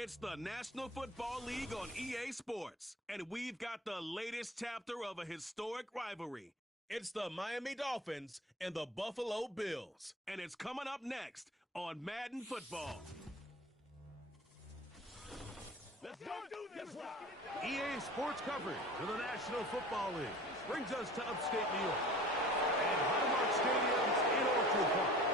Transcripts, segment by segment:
It's the National Football League on EA Sports, and we've got the latest chapter of a historic rivalry. It's the Miami Dolphins and the Buffalo Bills, and it's coming up next on Madden Football. Let's go do this live. EA Sports coverage of the National Football League brings us to upstate New York and Highmark Stadium's in Orchard Park.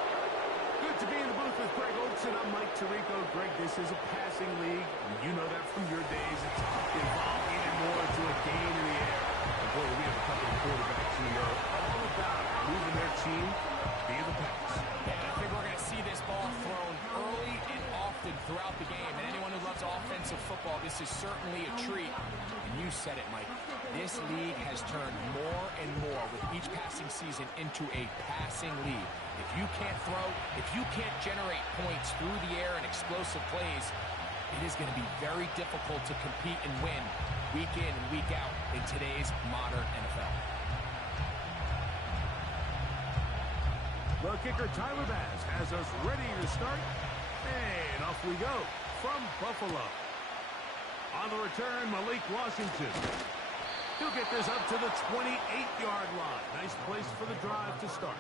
Good to be in the booth with Greg Olson. I'm Mike Tirico. Greg, this is a passing league. You know that from your days. It's evolved even more to a game in the air. And boy, we have a couple of quarterbacks who know all about moving their team via the pass. And I think we're going to see this ball thrown early and often throughout the game. And anyone who loves offensive football, this is certainly a treat. And you said it, Mike. This league has turned more and more with each passing season into a passing league. If you can't throw, if you can't generate points through the air and explosive plays, it is going to be very difficult to compete and win week in and week out in today's modern NFL. The kicker, Tyler Bass, has us ready to start. And off we go from Buffalo. On the return, Malik Washington. He'll get this up to the 28-yard line. Nice place for the drive to start.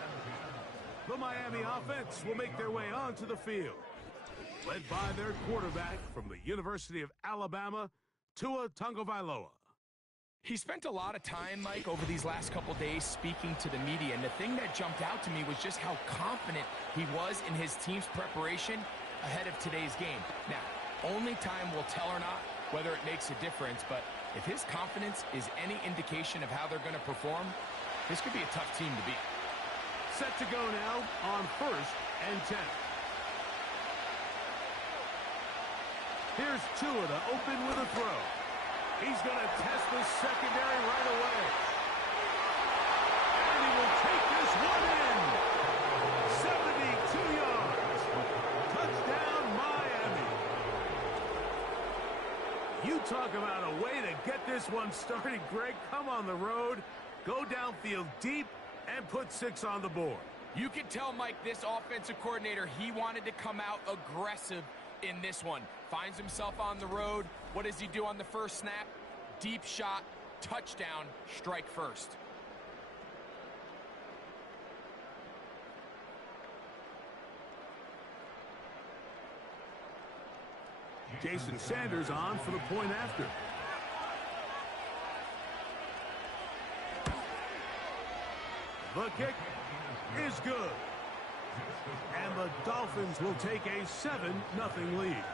The Miami offense will make their way onto the field, led by their quarterback from the University of Alabama, Tua Tagovailoa. He spent a lot of time, Mike, over these last couple days speaking to the media, and the thing that jumped out to me was just how confident he was in his team's preparation ahead of today's game. Now, only time will tell or not whether it makes a difference, but if his confidence is any indication of how they're going to perform, this could be a tough team to beat. Set to go now on 1st and 10. Here's Tua to open with a throw. He's going to test the secondary right away. And he will take this one in. 72 yards. Touchdown, Miami. You talk about a way to get this one started, Greg. Come on the road, go downfield deep, and put 6 on the board. You can tell, Mike, this offensive coordinator, he wanted to come out aggressive in this one. Finds himself on the road. What does he do on the first snap? Deep shot, touchdown, strike first. Jason Sanders on for the point after. The kick is good. And the Dolphins will take a 7-0 lead.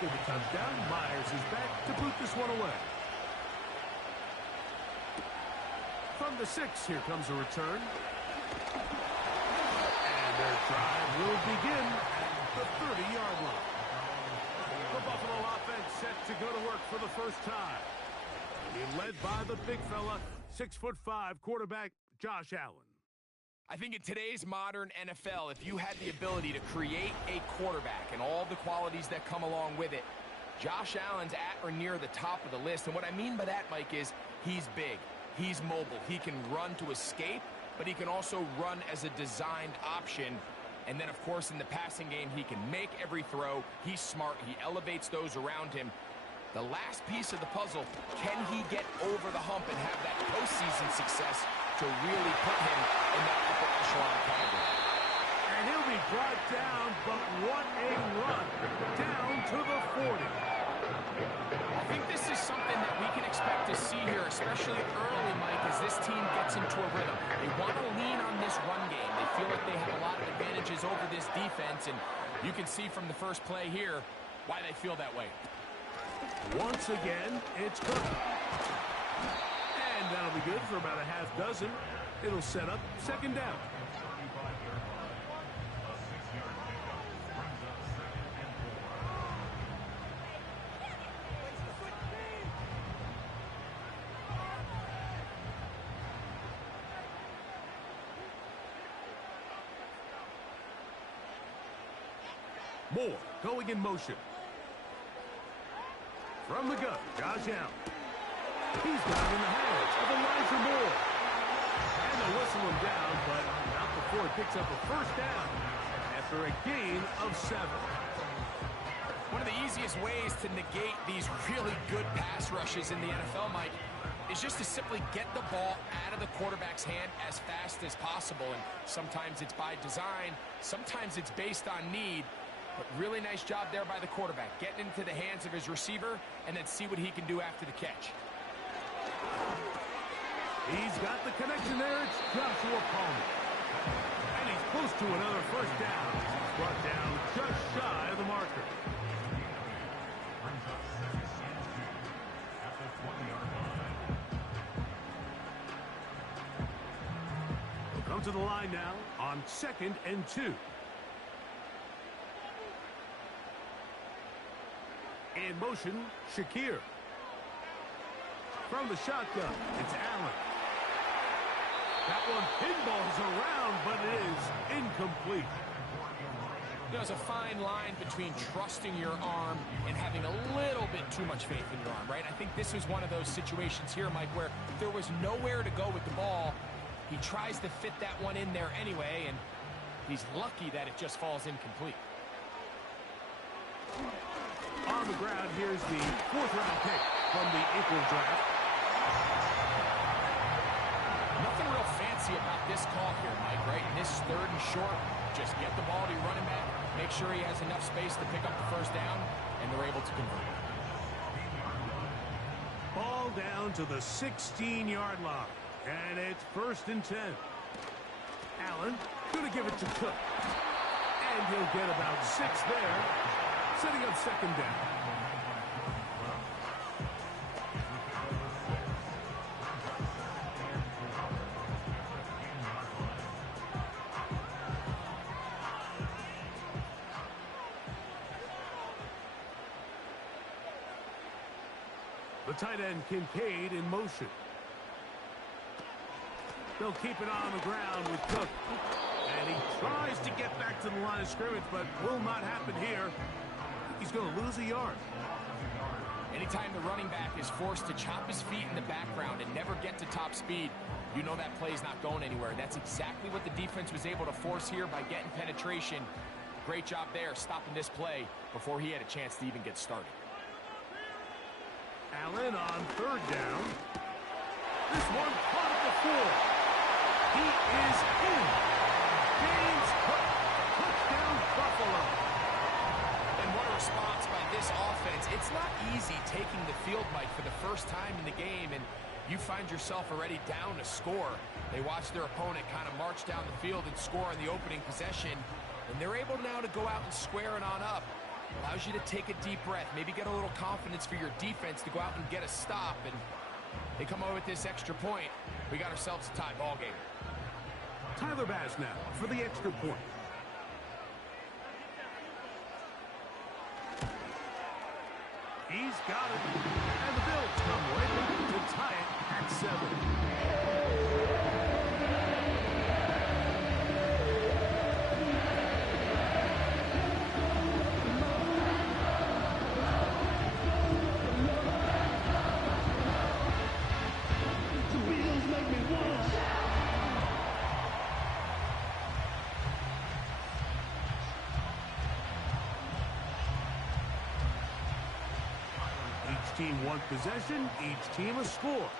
After the touchdown, Myers is back to boot this one away. From the 6, here comes a return. And their drive will begin at the 30-yard line. The Buffalo offense set to go to work for the first time. Being led by the big fella, 6'5" quarterback Josh Allen. I think in today's modern NFL, if you had the ability to create a quarterback and all the qualities that come along with it, Josh Allen's at or near the top of the list. And what I mean by that, Mike, is he's big, he's mobile, he can run to escape, but he can also run as a designed option. And then, of course, in the passing game, he can make every throw. He's smart, he elevates those around him. The last piece of the puzzle, can he get over the hump and have that postseason success to really put him in that upper echelon category? And he'll be brought down, but what a run down to the 40. I think this is something that we can expect to see here, especially early, Mike, as this team gets into a rhythm. They want to lean on this run game. They feel like they have a lot of advantages over this defense, and you can see from the first play here why they feel that way. Once again, it's Cook. And that'll be good for about a half dozen. It'll set up 2nd down. Moore going in motion. From the gun, Josh Allen. He's got it in the hands of Elijah Moore. And they'll whistle him down, but not before he picks up a first down after a gain of 7. One of the easiest ways to negate these really good pass rushes in the NFL, Mike, is just to simply get the ball out of the quarterback's hand as fast as possible. And sometimes it's by design, sometimes it's based on need. But really nice job there by the quarterback, getting into the hands of his receiver and then see what he can do after the catch. He's got the connection there. It's Joshua Palmer. And he's close to another first down. He's brought down just shy of the marker. We'll come to the line now on 2nd and 2. In motion, Shakir. From the shotgun, it's Allen. That one pinballs around, but it is incomplete. There's a fine line between trusting your arm and having a little bit too much faith in your arm, right? I think this was one of those situations here, Mike, where there was nowhere to go with the ball. He tries to fit that one in there anyway, and he's lucky that it just falls incomplete. On the ground, here's the 4th-round pick from the April draft. Nothing real fancy about this call here, Mike, right? In this 3rd and short, just get the ball to your running back, make sure he has enough space to pick up the first down, and they're able to convert. Ball down to the 16-yard line, and it's 1st and 10. Allen going to give it to Cook, and he'll get about 6 there, setting up 2nd down. The tight end Kincaid in motion. They'll keep it on the ground with Cook. And he tries to get back to the line of scrimmage, but will not happen here. He's going to lose a yard. Anytime the running back is forced to chop his feet in the background and never get to top speed, you know that play's not going anywhere. That's exactly what the defense was able to force here by getting penetration. Great job there, stopping this play before he had a chance to even get started. Allen on 3rd down. This one caught at the 4. He is in. James Cook. Touchdown, Buffalo. And what a response by this offense. It's not easy taking the field, Mike, for the first time in the game, and you find yourself already down to score. They watch their opponent kind of march down the field and score in the opening possession, and they're able now to go out and square it on up. Allows you to take a deep breath, maybe get a little confidence for your defense to go out and get a stop, and they come over with this extra point. We got ourselves a tie ball game. Tyler Bass now for the extra point. He's got it. And the Bills come right back to tie it at 7. Team one possession, each team a score.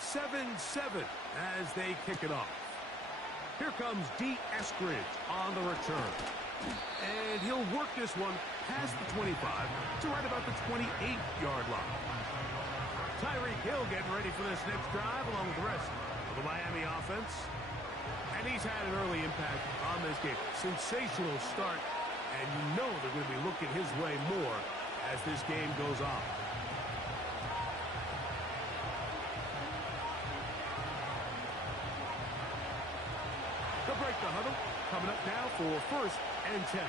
7-7 as they kick it off. Here comes D. Eskridge on the return. And he'll work this one past the 25 to right about the 28-yard line. Tyreek Hill getting ready for this next drive along with the rest of the Miami offense. And he's had an early impact on this game. Sensational start. And you know they're going to be looking his way more as this game goes on. They'll break the huddle. Coming up now for 1st and 10.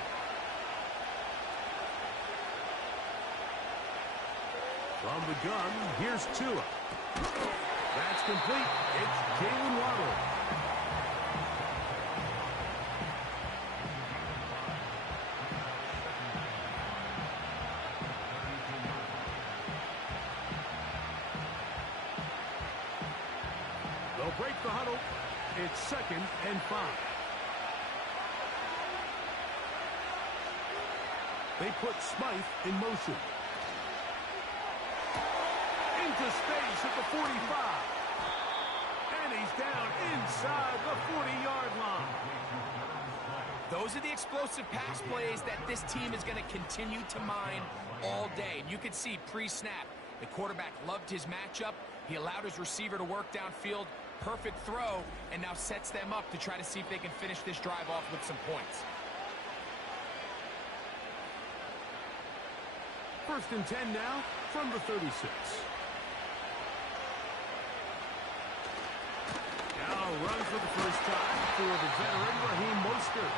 From the gun, here's Tua. That's complete. It's Jalen Waddle. break the huddle. It's 2nd and 5. They put Smythe in motion. Into space at the 45. And he's down inside the 40-yard line. Those are the explosive pass plays that this team is going to continue to mine all day. And you can see pre-snap, the quarterback loved his matchup. He allowed his receiver to work downfield. Perfect throw, and now sets them up to try to see if they can finish this drive off with some points. 1st and 10 now from the 36. Now runs for the first time for the veteran Raheem Mostert.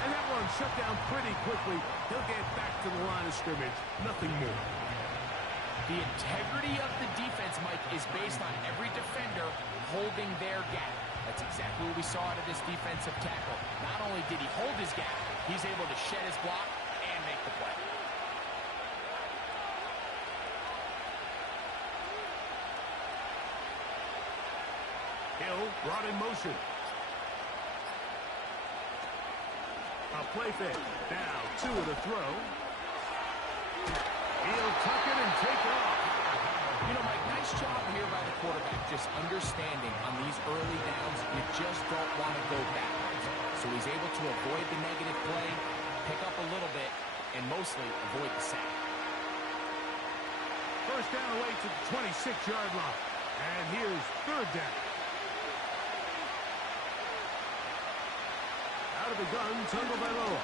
And that one shut down pretty quickly. He'll get back to the line of scrimmage. Nothing more. The integrity of the defense, Mike, is based on every defender holding their gap. That's exactly what we saw out of this defensive tackle. Not only did he hold his gap, he's able to shed his block and make the play. Hill brought in motion. A play fake. Now 2 of the throw. He'll tuck it and take off. You know, Mike, nice job here by the quarterback, just understanding on these early downs, you just don't want to go backwards. So he's able to avoid the negative play, pick up a little bit, and mostly avoid the sack. 1st down away to the 26-yard line. And here's 3rd down. Out of the gun, Tagovailoa.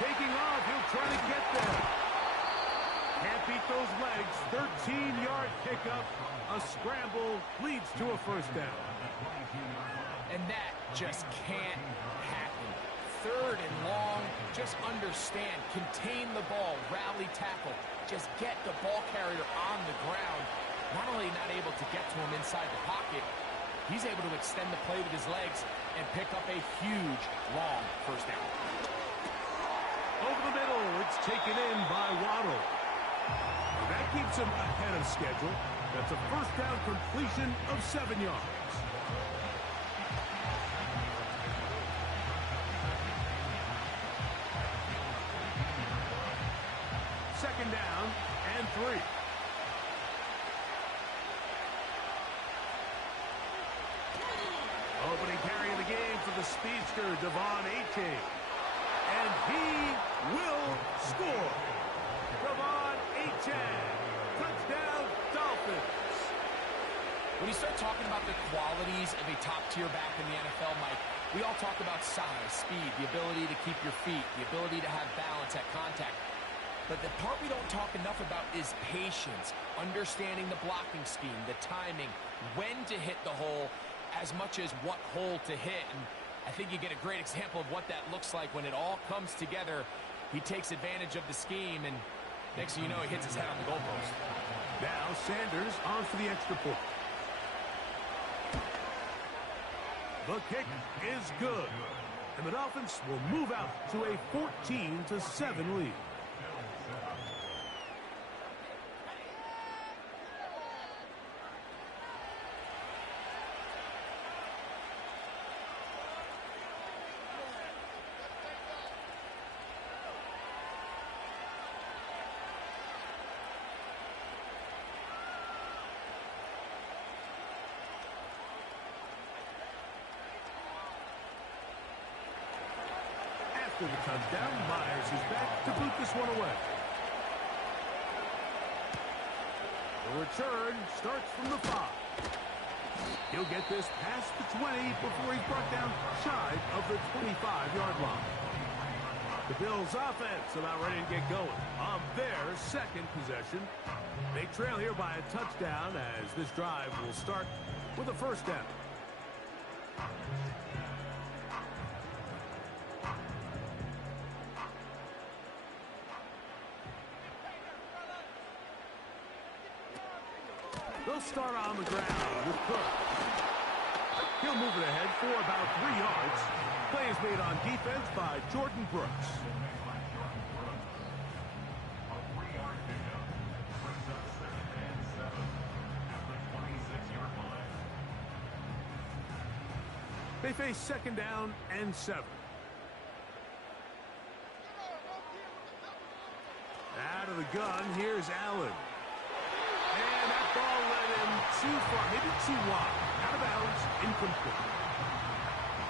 Taking off, he'll try to get there. Can't beat those legs. 13-yard pickup. A scramble leads to a 1st down. And that just can't happen. 3rd and long, just understand, contain the ball, rally tackle. Just get the ball carrier on the ground. Not only not able to get to him inside the pocket, he's able to extend the play with his legs and pick up a huge, long 1st down. Over the middle, it's taken in by Waddle. That keeps him ahead of schedule. That's a 1st down completion of 7 yards. Second down and 3. Opening carry of the game for the speedster, Devon Achane. And he will score. Devon Achane. Touchdown, Dolphins. When you start talking about the qualities of a top-tier back in the NFL, Mike, we all talk about size, speed, the ability to keep your feet, the ability to have balance at contact. But the part we don't talk enough about is patience, understanding the blocking scheme, the timing, when to hit the hole, as much as what hole to hit. And I think you get a great example of what that looks like when it all comes together. He takes advantage of the scheme, and next thing you know, he hits his head on the goalpost. Now Sanders on for the extra point. The kick is good. And the Dolphins will move out to a 14-7 lead. After the touchdown, Myers is back to boot this one away. The return starts from the 5. He'll get this past the 20 before he's brought down shy of the 25-yard line. The Bills offense about ready to get going on their 2nd possession. They trail here by a touchdown as this drive will start with a 1st down. They'll start on the ground with Cook. He'll move it ahead for about 3 yards. Play is made on defense by Jordan Brooks. They face second down and 7. Out of the gun, here's Allen. And that ball led him too far, maybe too wide. Out of bounds, incomplete.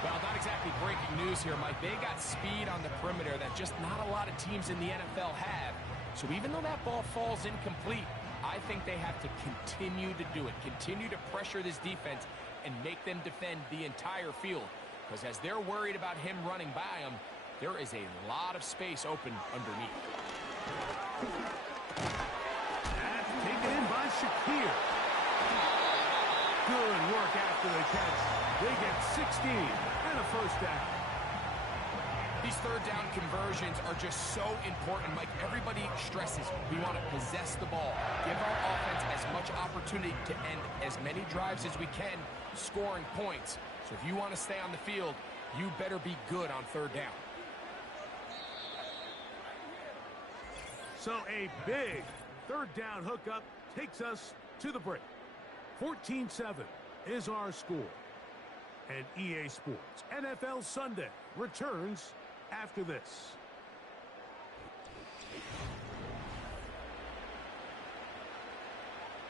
Well, not exactly breaking news here, Mike. They got speed on the perimeter that just not a lot of teams in the NFL have. So even though that ball falls incomplete, I think they have to continue to do it. Continue to pressure this defense and make them defend the entire field. Because as they're worried about him running by them, there is a lot of space open underneath. That's taken in by Shakir. Good work after the catch. They get 16 and a first down. These third down conversions are just so important, Mike. Everybody stresses we want to possess the ball, give our offense as much opportunity to end as many drives as we can, scoring points. So if you want to stay on the field, you better be good on third down. So a big third down hookup takes us to the break. 14-7 is our score. And EA Sports NFL Sunday returns after this.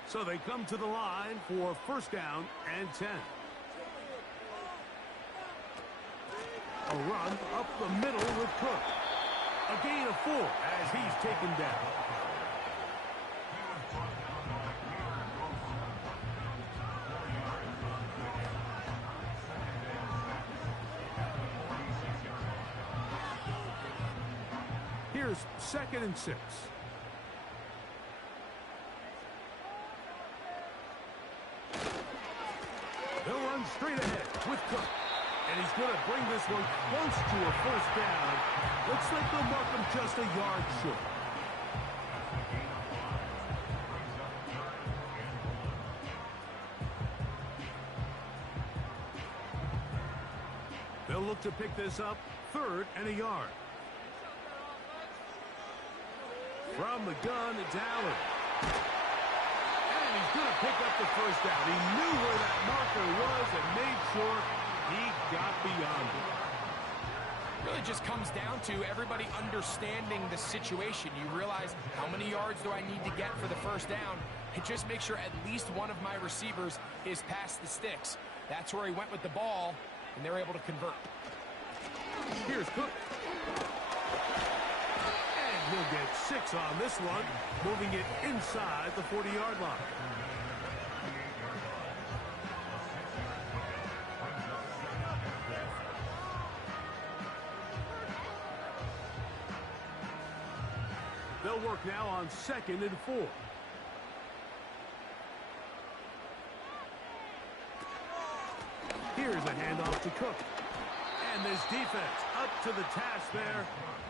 So they come to the line for first down and 10. A run up the middle with Cook. A gain of 4 as he's taken down. Here's 2nd and 6. They'll run straight ahead with Cook. And he's going to bring this one close to a first down. Looks like they'll mark him just a yard short. They'll look to pick this up 3rd and a yard. From the gun, it's Allen. And he's going to pick up the first down. He knew where that marker was and made sure he got beyond it. Really just comes down to everybody understanding the situation. You realize how many yards do I need to get for the first down, and just make sure at least one of my receivers is past the sticks. That's where he went with the ball, and they're able to convert. Here's Cook. And he'll get 6 on this one, moving it inside the 40-yard line. They'll work now on 2nd and 4. Here's a handoff to Cook. And this defense up to the task there.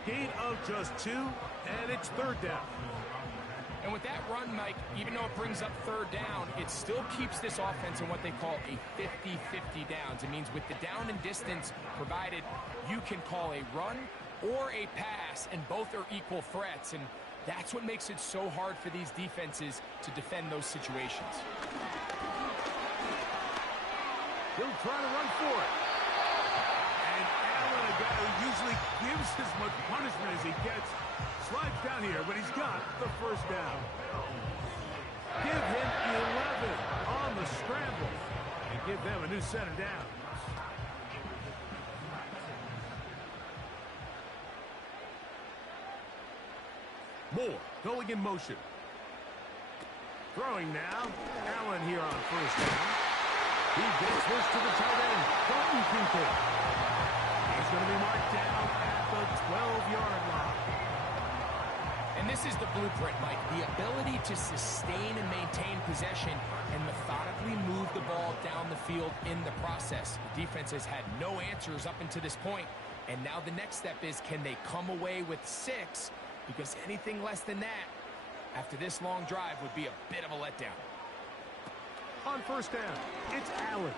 Gain of just 2, and it's 3rd down. And with that run, Mike, even though it brings up 3rd down, it still keeps this offense in what they call a 50-50 downs. It means with the down and distance provided, you can call a run or a pass, and both are equal threats. And that's what makes it so hard for these defenses to defend those situations. He'll try to run for it. And Allen, a guy who usually gives as much punishment as he gets, slides down here, but he's got the first down. Give him 11 on the scramble and give them a new set of downs. Moore going in motion. Throwing now. Allen here on first down. He gets this to the tight end. Dalton Kincaid. He's going to be marked down at the 12-yard line. And this is the blueprint, Mike. The ability to sustain and maintain possession and methodically move the ball down the field in the process. The defense has had no answers up until this point, and now the next step is, can they come away with 6? Because anything less than that, after this long drive, would be a bit of a letdown. On first down, it's Allen.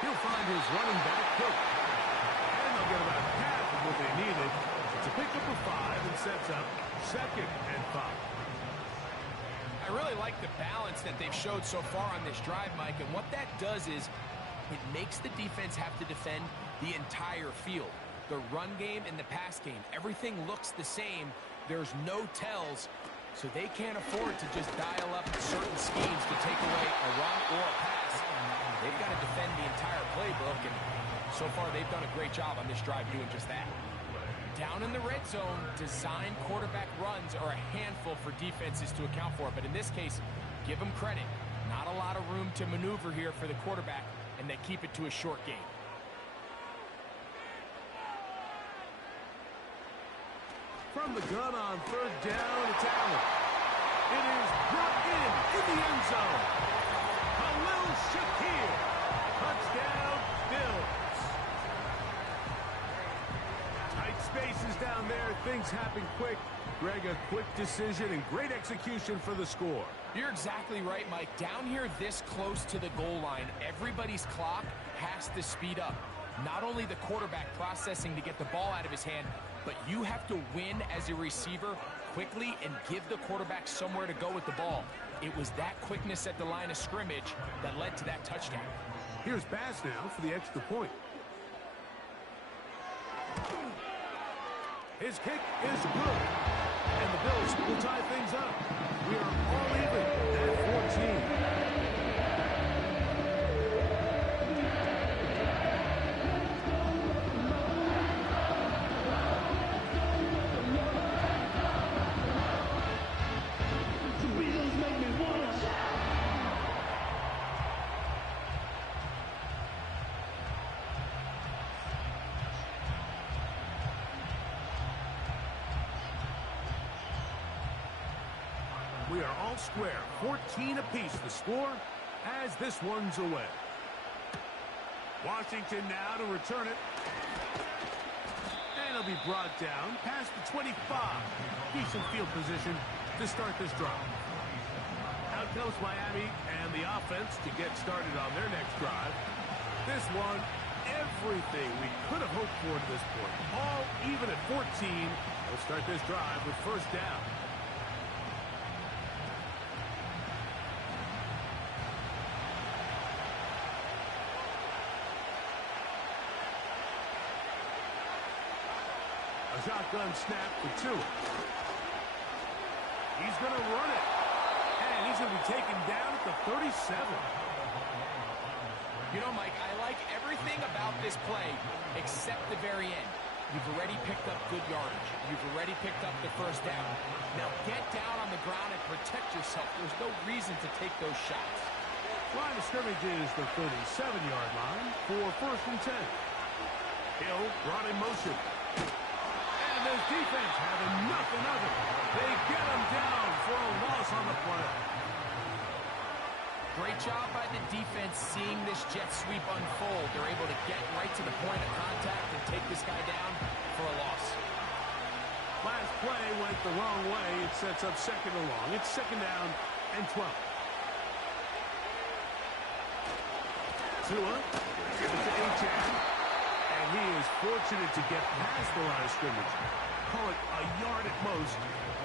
He'll find his running back, Cook. And they'll get about half of what they needed. It's a pickup of 5 and sets up 2nd and 5. I really like the balance that they've showed so far on this drive, Mike. And what that does is it makes the defense have to defend the entire field. The run game and the pass game, everything looks the same. There's no tells, so they can't afford to just dial up certain schemes to take away a run or a pass. They've got to defend the entire playbook, and so far they've done a great job on this drive doing just that. Down in the red zone, design quarterback runs are a handful for defenses to account for, but in this case, give them credit. Not a lot of room to maneuver here for the quarterback, and they keep it to a short game. From the gun on third down, it's Allen. It is brought in the end zone. Khalil Shakir. Touchdown, Bills. Tight spaces down there. Things happen quick. Greg, a quick decision and great execution for the score. You're exactly right, Mike. Down here this close to the goal line, everybody's clock has to speed up. Not only the quarterback processing to get the ball out of his hand, but you have to win as a receiver quickly and give the quarterback somewhere to go with the ball. It was that quickness at the line of scrimmage that led to that touchdown. Here's Bass now for the extra point. His kick is good. And the Bills will tie things up. We are all even at 14. We are all square. 14 apiece the score as this one's away. Washington now to return it. And it'll be brought down past the 25. Decent field position to start this drive. Out comes Miami and the offense to get started on their next drive. This one, everything we could have hoped for to this point. All even at 14. We'll start this drive with first down. A shotgun snap for two. He's going to run it. And he's going to be taken down at the 37. You know, Mike, I like everything about this play except the very end. You've already picked up good yardage. You've already picked up the first down. Now get down on the ground and protect yourself. There's no reason to take those shots. Line of scrimmage is the 37-yard line for first and 10. Hill brought in motion. This defense having nothing of it. They get him down for a loss on the play. Great job by the defense seeing this jet sweep unfold. They're able to get right to the point of contact and take this guy down for a loss. Last play went the wrong way. It sets up second and long. It's second down and 12. Tua gives it to Achane. And he is fortunate to get past the line of scrimmage. Call it a yard at most.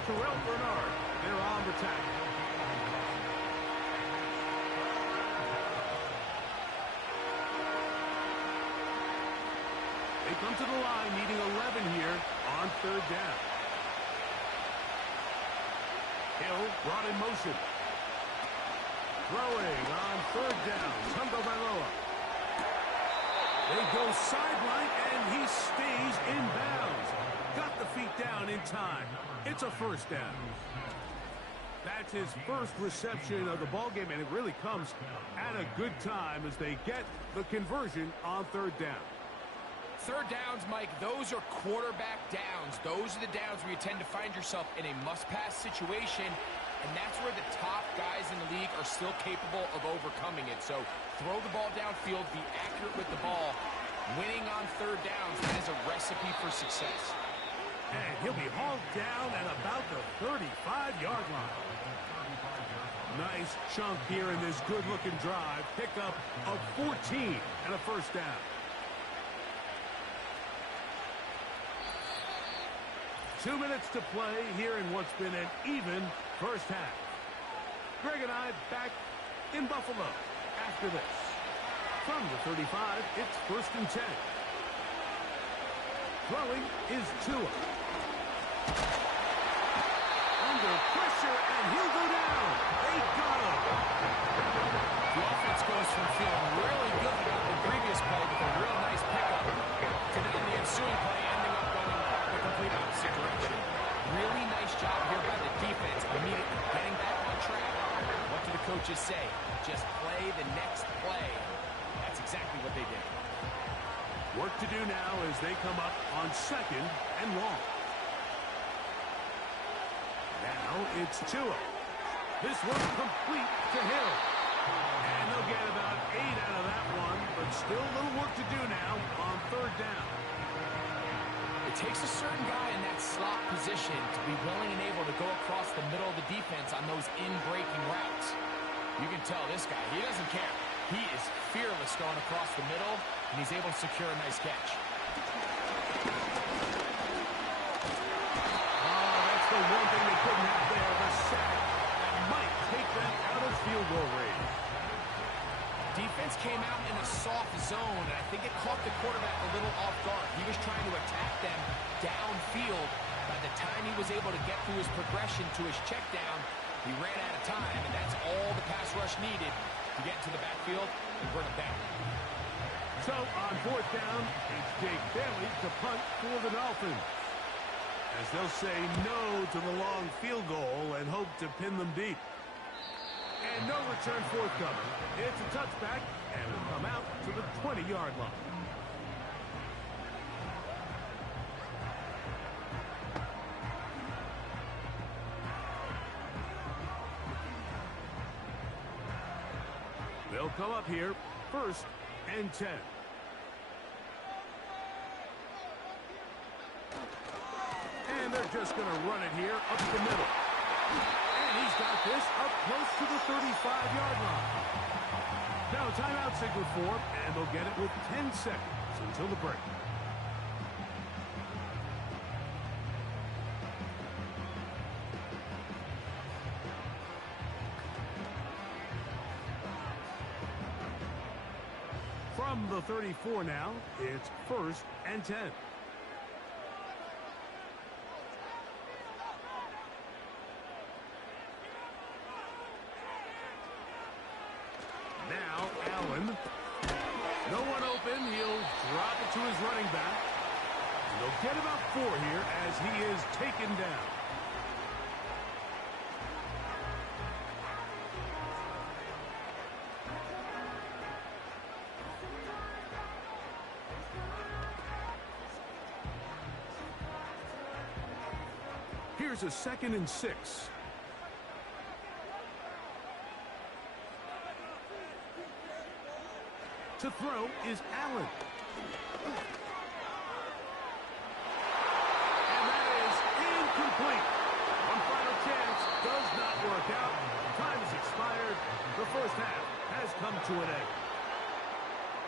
Terrell Bernard, they're on the tackle. They come to the line needing 11 here on third down. Hill brought in motion. Throwing on third down. Tungo Bailoa. They go sideline, and he stays in bounds. Got the feet down in time. It's a first down. That's his first reception of the ballgame, and it really comes at a good time as they get the conversion on third down. Third downs, Mike, those are quarterback downs. Those are the downs where you tend to find yourself in a must-pass situation, and that's where the top guys in the league are still capable of overcoming it. So throw the ball downfield, be accurate with the ball. Winning on third downs, that is a recipe for success. And he'll be hauled down at about the 35-yard line. Nice chunk here in this good-looking drive. Pickup of 14 and a first down. 2 minutes to play here in what's been an even first half. Greg and I back in Buffalo after this. From the 35, it's 1st and 10. Throwing is Tua. Under pressure, and he'll go down. They got him. The offense goes from feeling really good about the previous play with a real nice pickup to then the ensuing play ending up going the complete opposite direction. Really nice job here by the defense, immediately getting back on track. What do the coaches say? Just play the next play. That's exactly what they did. Work to do now as they come up on 2nd and long. Now it's Tua. This one complete to Hill. And they'll get about 8 out of that one, but still a little work to do now on 3rd down. It takes a certain guy in that slot position to be willing and able to go across the middle of the defense on those in-breaking routes. You can tell this guy, he doesn't care. He is fearless going across the middle, and he's able to secure a nice catch. Oh, that's the one thing they couldn't have there, the sack. That might take them out of field goal range. Defense came out in a soft zone, and I think it caught the quarterback a little off guard. He was trying to attack them downfield. By the time he was able to get through his progression to his check down, he ran out of time, and that's all the pass rush needed to get into the backfield and bring him down. So on 4th down, it's Jake Bailey to punt for the Dolphins, as they'll say no to the long field goal and hope to pin them deep. And no return forthcoming. It's a touchback, and it'll come out to the 20-yard line. They'll come up here, 1st and 10. And they're just going to run it here up the middle. And he's got this up close to the 35-yard line. Now a timeout signal for him, and they'll get it with 10 seconds until the break. From the 34 now, it's 1st and 10. Now Allen. No one open. He'll drop it to his running back. And they'll get about 4 here as he is taken down. Here's a 2nd and 6. To throw is Allen. And that is incomplete. One final chance does not work out. Time has expired. The first half has come to an end.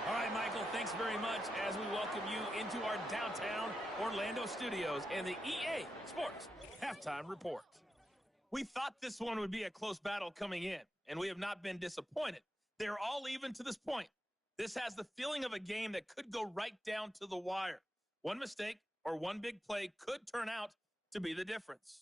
All right, Michael, thanks very much as we welcome you into our downtown Orlando studios and the EA Sports Halftime Report. We thought this one would be a close battle coming in, and we have not been disappointed. They're all even to this point. This has the feeling of a game that could go right down to the wire. One mistake or one big play could turn out to be the difference.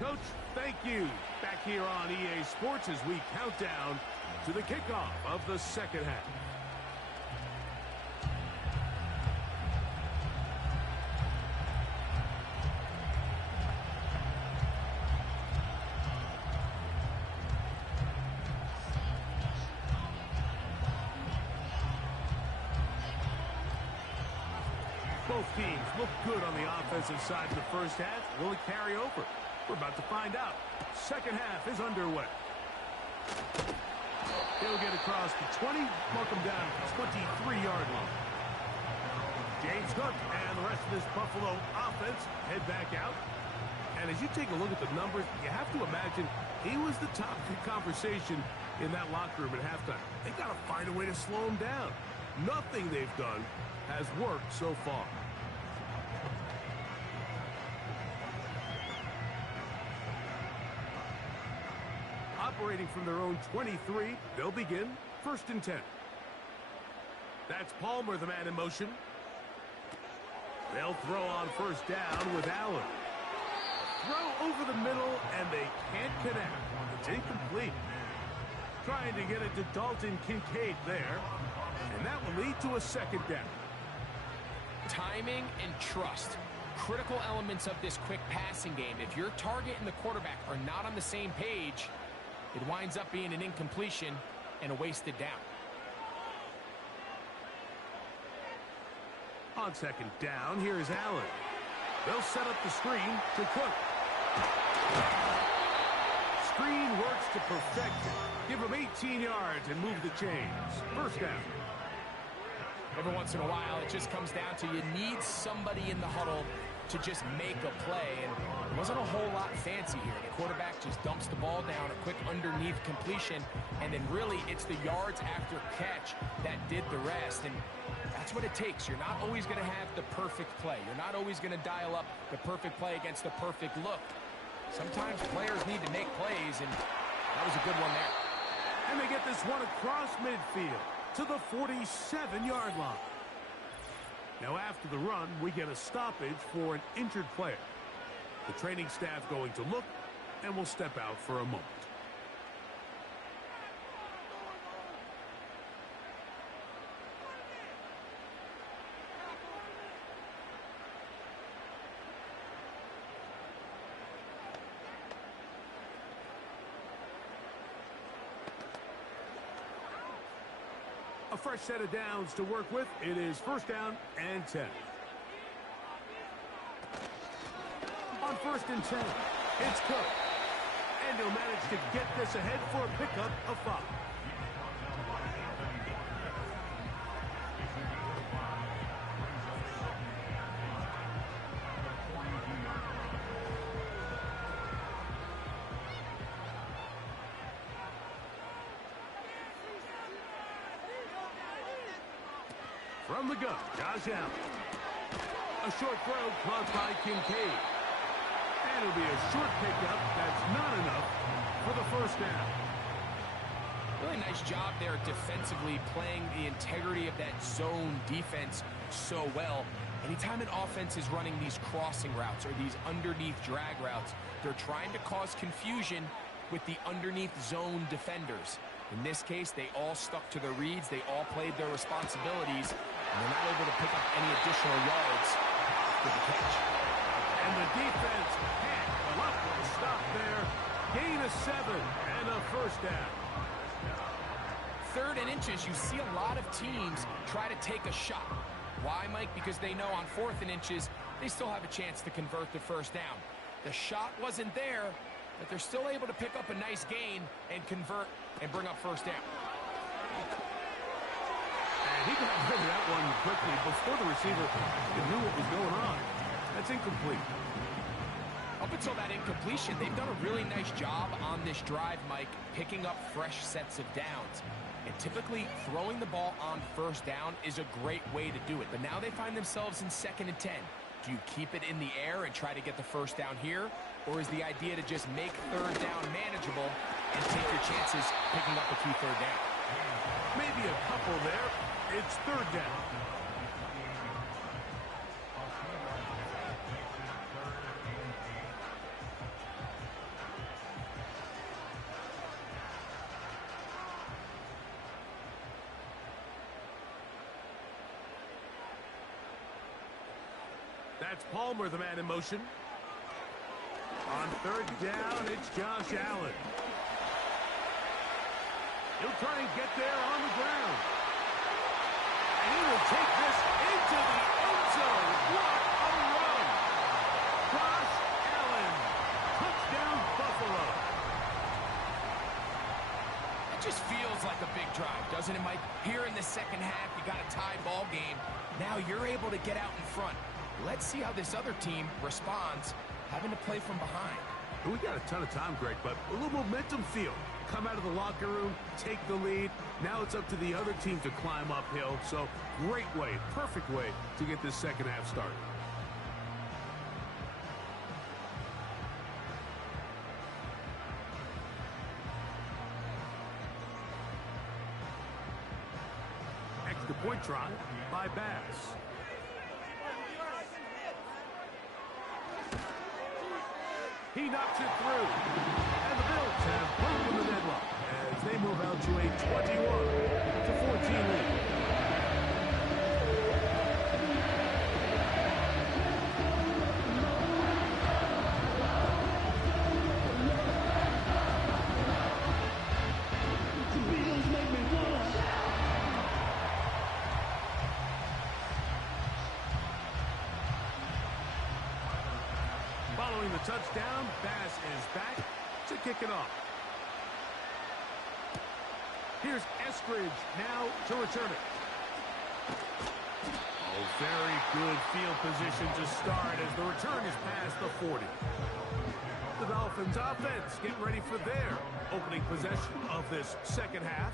Coach, thank you. Back here on EA Sports as we count down to the kickoff of the second half. Both teams look good on the offensive side in the first half. Will it carry over? We're about to find out. Second half is underway. He'll get across the 20, mark him down at the 23-yard line. James Cook and the rest of this Buffalo offense head back out. And as you take a look at the numbers, you have to imagine he was the top conversation in that locker room at halftime. They got to find a way to slow him down. Nothing they've done has worked so far. Operating from their own 23, they'll begin 1st and 10. That's Palmer, the man in motion. They'll throw on 1st down with Allen. Throw over the middle, and they can't connect. It's incomplete. Trying to get it to Dalton Kincaid there, and that will lead to a 2nd down. Timing and trust. Critical elements of this quick passing game. If your target and the quarterback are not on the same page, it winds up being an incompletion and a wasted down. On 2nd down, here is Allen. They'll set up the screen to Cook. Screen works to perfection. Give him 18 yards and move the chains. 1st down. Every once in a while, it just comes down to you need somebody in the huddle to just make a play, and it wasn't a whole lot fancy here. The quarterback just dumps the ball down, a quick underneath completion, and then really it's the yards after catch that did the rest, and that's what it takes. You're not always going to have the perfect play. You're not always going to dial up the perfect play against the perfect look. Sometimes players need to make plays, and that was a good one there. And they get this one across midfield to the 47-yard line. Now after the run, we get a stoppage for an injured player. The training staff going to look, and will step out for a moment. A fresh set of downs to work with. It is 1st down and 10. On 1st and 10, it's Cook. And he'll manage to get this ahead for a pickup of 5. From the gun, Josh Allen. A short throw caught by Kincaid. And it'll be a short pickup. That's not enough for the 1st down. Really nice job there defensively, playing the integrity of that zone defense so well. Anytime an offense is running these crossing routes or these underneath drag routes, they're trying to cause confusion with the underneath zone defenders. In this case, they all stuck to their reads. They all played their responsibilities, and they're not able to pick up any additional yards for the catch. And the defense can't come up with a stop there. Gain of 7 and a 1st down. 3rd and inches, you see a lot of teams try to take a shot. Why, Mike? Because they know on 4th and inches, they still have a chance to convert the 1st down. The shot wasn't there, but they're still able to pick up a nice gain and convert and bring up 1st down. And he got rid of that one quickly before the receiver knew what was going on. That's incomplete. Up until that incompletion, they've done a really nice job on this drive, Mike, picking up fresh sets of downs. And typically, throwing the ball on 1st down is a great way to do it. But now they find themselves in 2nd and 10. Do you keep it in the air and try to get the 1st down here? Or is the idea to just make 3rd down manageable and take your chances picking up a key 3rd down? Maybe a couple there. It's 3rd down. That's Palmer, the man in motion. On 3rd down, it's Josh Allen. He'll try and get there on the ground. And he will take this into the end zone. What a run! Josh Allen, touchdown Buffalo. It just feels like a big drive, doesn't it, Mike? Here in the 2nd half, you got a tie ball game. Now you're able to get out in front. Let's see how this other team responds, having to play from behind. We got a ton of time, Greg, but a little momentum feel. Come out of the locker room, take the lead. Now it's up to the other team to climb uphill. So great way, perfect way to get this 2nd half started. Point try by Bass. He knocks it through. And the Bills have broken the deadlock as they move out to a 21-14 lead. Following the touchdown, Bass is back to kick it off. Here's Eskridge now to return it. Oh, very good field position to start as the return is past the 40. The Dolphins offense getting ready for their opening possession of this second half.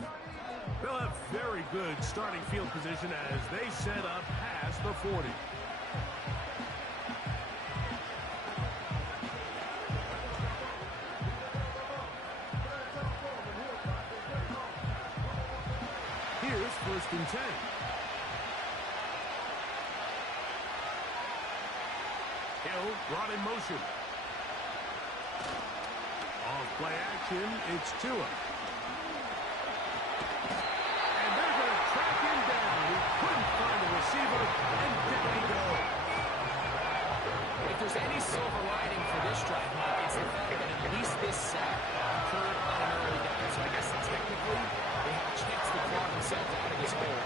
They'll have very good starting field position as they set up past the 40. Here's 1st and 10. Hill brought in motion. Off play action, it's Tua. And they're going to track him down. He couldn't find a receiver, and down he goes. If there's any silver lining for this drive, Mike, it's the fact that at least this sack occurred on an early down. So I guess technically they have a chance to claw themselves out of this hole.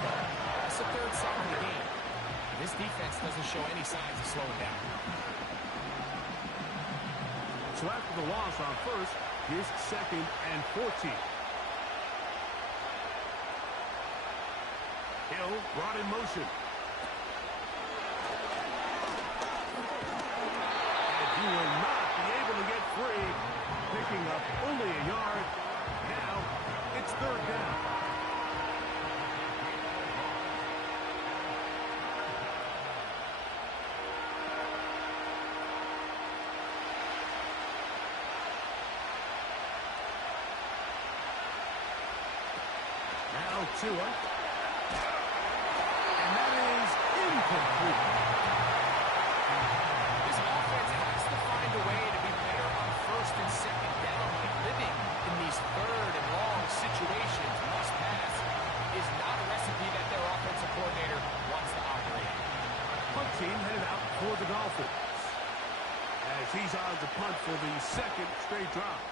That's the 3rd sack of the game. This defense doesn't show any signs of slowing down. So after the loss on 1st, here's 2nd and 14. Hill brought in motion. And he will not be able to get free, picking up only a yard. Now it's 3rd down. Now Tua. And that is incomplete. This offense has to find a way to be better on 1st and 2nd down. Like living in these 3rd and long situations, must pass, is not a recipe that their offensive coordinator wants to operate. Punt team headed out for the Dolphins as he's on to punt for the 2nd straight drive.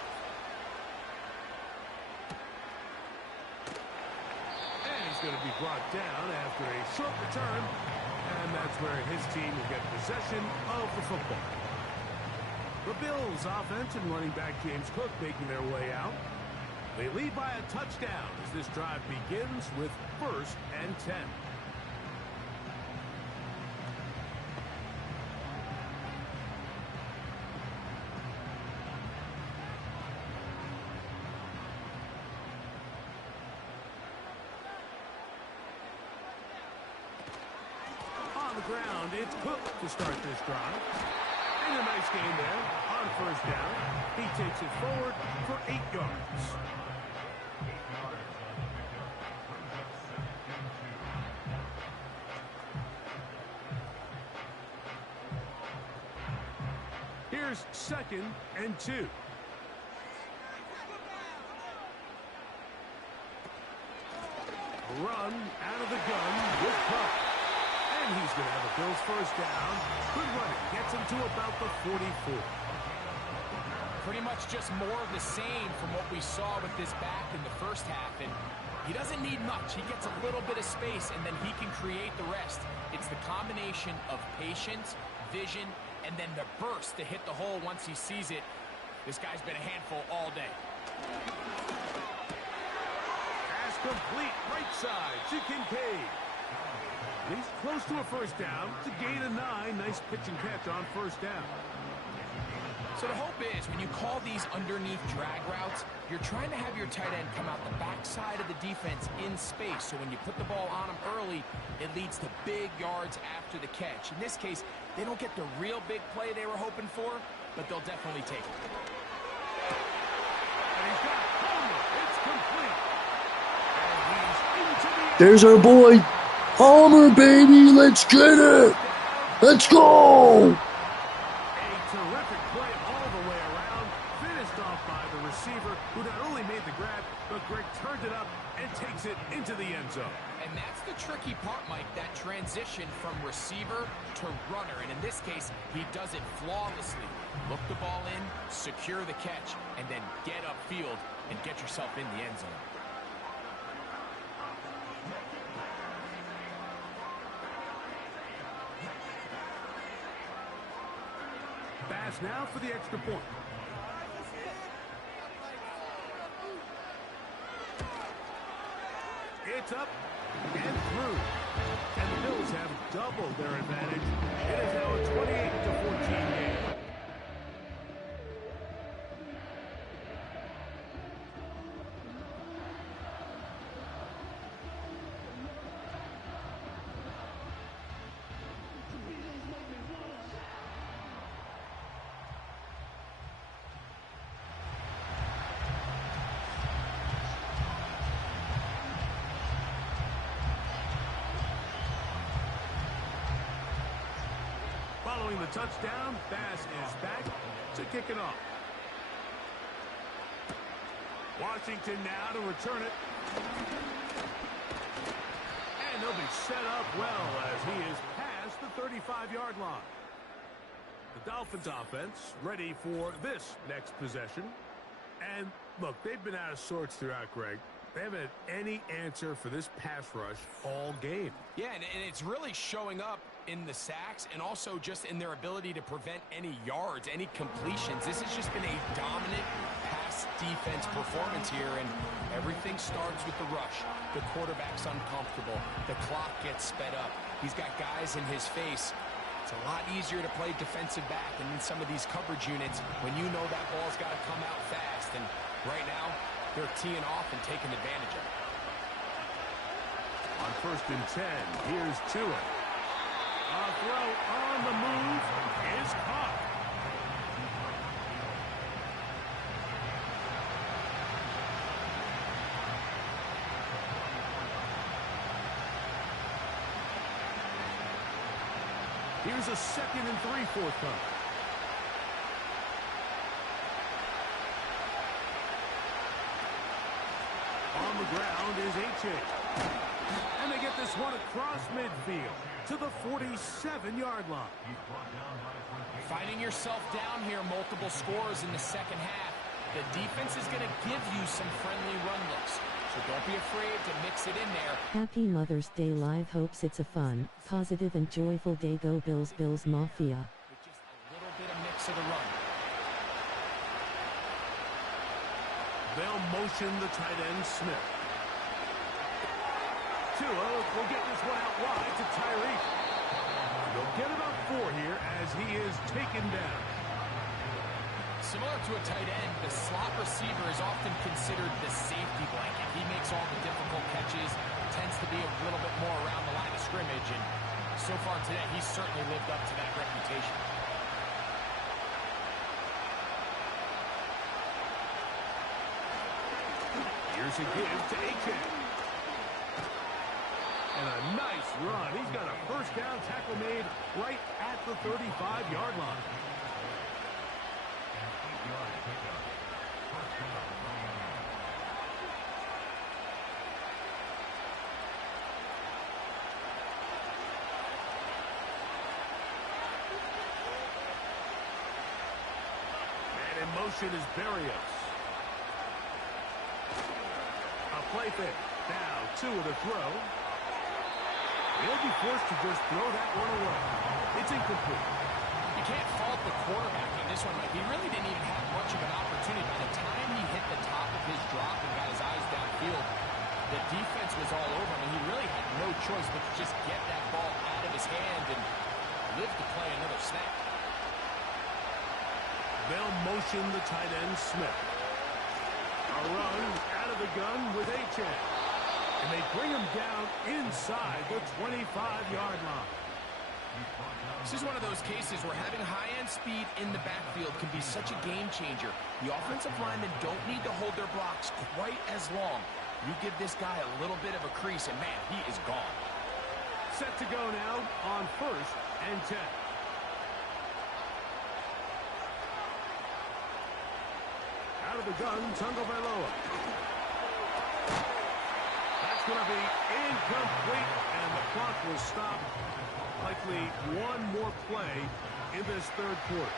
And he's going to be brought down after a short return, and that's where his team will get possession of the football. The Bills offense and running back James Cook making their way out. They lead by a touchdown as this drive begins with 1st and 10. On the ground, it's Cook to start this drive. And a nice gain there on 1st down. He takes it forward for 8 yards. Here's 2nd and 2. A run out of the gun with Cook. And he's going to have a Bills 1st down. Good running. Gets him to about the 44. Pretty much just more of the same from what we saw with this back in the 1st half. And he doesn't need much. He gets a little bit of space, and then he can create the rest. It's the combination of patience, vision, and then the burst to hit the hole once he sees it. This guy's been a handful all day. Pass complete. Right side to Kincaid. He's close to a 1st down. It's a gain of 9. Nice pitch and catch on 1st down. So the hope is when you call these underneath drag routes, you're trying to have your tight end come out the backside of the defense in space. So when you put the ball on him early, it leads to big yards after the catch. In this case, they don't get the real big play they were hoping for, but they'll definitely take it. And he's got Homer. It's complete. And he's into the end. There's our boy. Homer, baby, let's get it! Let's go! A terrific play all the way around, finished off by the receiver, who not only made the grab, but Greg turned it up and takes it into the end zone. And that's the tricky part, Mike, that transition from receiver to runner. And in this case, he does it flawlessly. Look the ball in, secure the catch, and then get upfield and get yourself in the end zone. Pass now for the extra point. It's up and through. And the Bills have doubled their advantage. It is now a 28-14 game. Following the touchdown, Bass is back to kick it off. Washington now to return it. And they'll be set up well as he is past the 35-yard line. The Dolphins offense ready for this next possession. And look, they've been out of sorts throughout, Greg. They haven't had any answer for this pass rush all game. Yeah, and it's really showing up in the sacks and also just in their ability to prevent any yards, any completions. This has just been a dominant pass defense performance here, and everything starts with the rush. The quarterback's uncomfortable. The clock gets sped up. He's got guys in his face. It's a lot easier to play defensive back and in some of these coverage units when you know that ball's got to come out fast. And right now, they're teeing off and taking advantage of it. On 1st and 10, here's Tua. A throw on the move is caught. Here's a 2nd and 3 forthcoming. On the ground is H.A. And they get this one across midfield to the 47-yard line. Finding yourself down here, multiple scores in the second half. The defense is going to give you some friendly run looks, so don't be afraid to mix it in there. Happy Mother's Day Live hopes it's a fun, positive and joyful day. Go Bills, Bills Mafia. With just a little bit of mix of the run. They'll motion the tight end Smith. Tua will get this one out wide to Tyreek. They'll get about 4 here as he is taken down. Similar to a tight end, the slot receiver is often considered the safety blanket. He makes all the difficult catches, tends to be a little bit more around the line of scrimmage, and so far today, he's certainly lived up to that reputation. Here's a give to A.J. And a nice run. He's got a first down tackle made right at the 35-yard line. And in motion is Berrios. A play fake. Now Tua to throw. He'll be forced to just throw that one away. It's incomplete. You can't fault the quarterback on this one, Mike. He really didn't even have much of an opportunity. By the time he hit the top of his drop and got his eyes downfield, the defense was all over him, and he really had no choice but to just get that ball out of his hand and live to play another snap. They'll motion the tight end Smith. A run out of the gun with H.A. And they bring him down inside the 25-yard line. This is one of those cases where having high-end speed in the backfield can be such a game changer. The offensive linemen don't need to hold their blocks quite as long. You give this guy a little bit of a crease, and man, he is gone. Set to go now on 1st and 10. Out of the gun, Tagovailoa. That's going to be incomplete, and the clock will stop. Likely one more play in this third quarter.